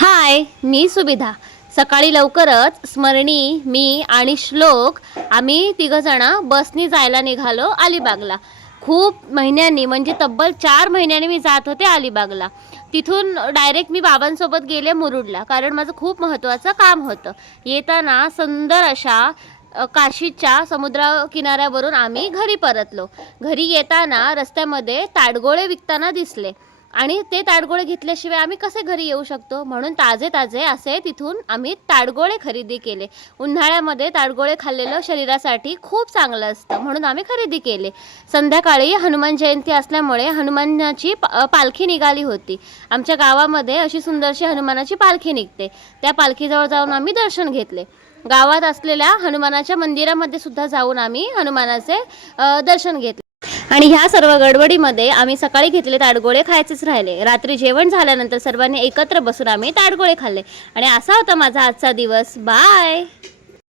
हाय, मी सुविधा. सकाळी लवकरच स्मरणी, मी आणि श्लोक आम्ही तिघजण बसनी जायला निघालो अलिबागला. खूप महिन्यांनी म्हणजे तब्बल 4 महिन्यांनी मी जात होते अलिबागला. तिथून डायरेक्ट मी बाबांसोबत गेले मुरुडला, कारण माझं खूप महत्त्वाचं काम होतं. येताना सुंदर अशा काशीच्या समुद्र किनाऱ्यावरून आम्ही घरी परतलो. घरी येताना रस्त्यामध्ये ताडगोळे विकताना दिसले आणि ते ताडगोळे घेतल्याशिवाय आम्ही कसे घरी येऊ शकतो, म्हणून ताजे ताजे असे तिथून आम्ही ताडगोळे खरेदी केले. उन्हाळ्यामध्ये ताडगोळे खाल्लेलं शरीरासाठी खूप चांगलं असतं, म्हणून आम्ही खरेदी केले. संध्याकाळी हनुमान जयंती असल्यामुळे हनुमानाची पालखी निघाली होती. आमच्या गावामध्ये अशी सुंदरशी हनुमानाची पालखी निघते. त्या पालखीजवळ जाऊन आम्ही दर्शन घेतले. गावात असलेल्या हनुमानाच्या मंदिरामध्ये सुद्धा जाऊन आम्ही हनुमानाचे दर्शन घेतले. आणि ह्या सर्व गडबडीमध्ये आम्ही सकाळी घेतलेले ताडगोळे खायचेच राहिले. रात्री जेवण झाल्यानंतर सर्वांनी एकत्र बसून आम्ही ताडगोळे खाल्ले. आणि असा होता माझा आजचा दिवस. बाय.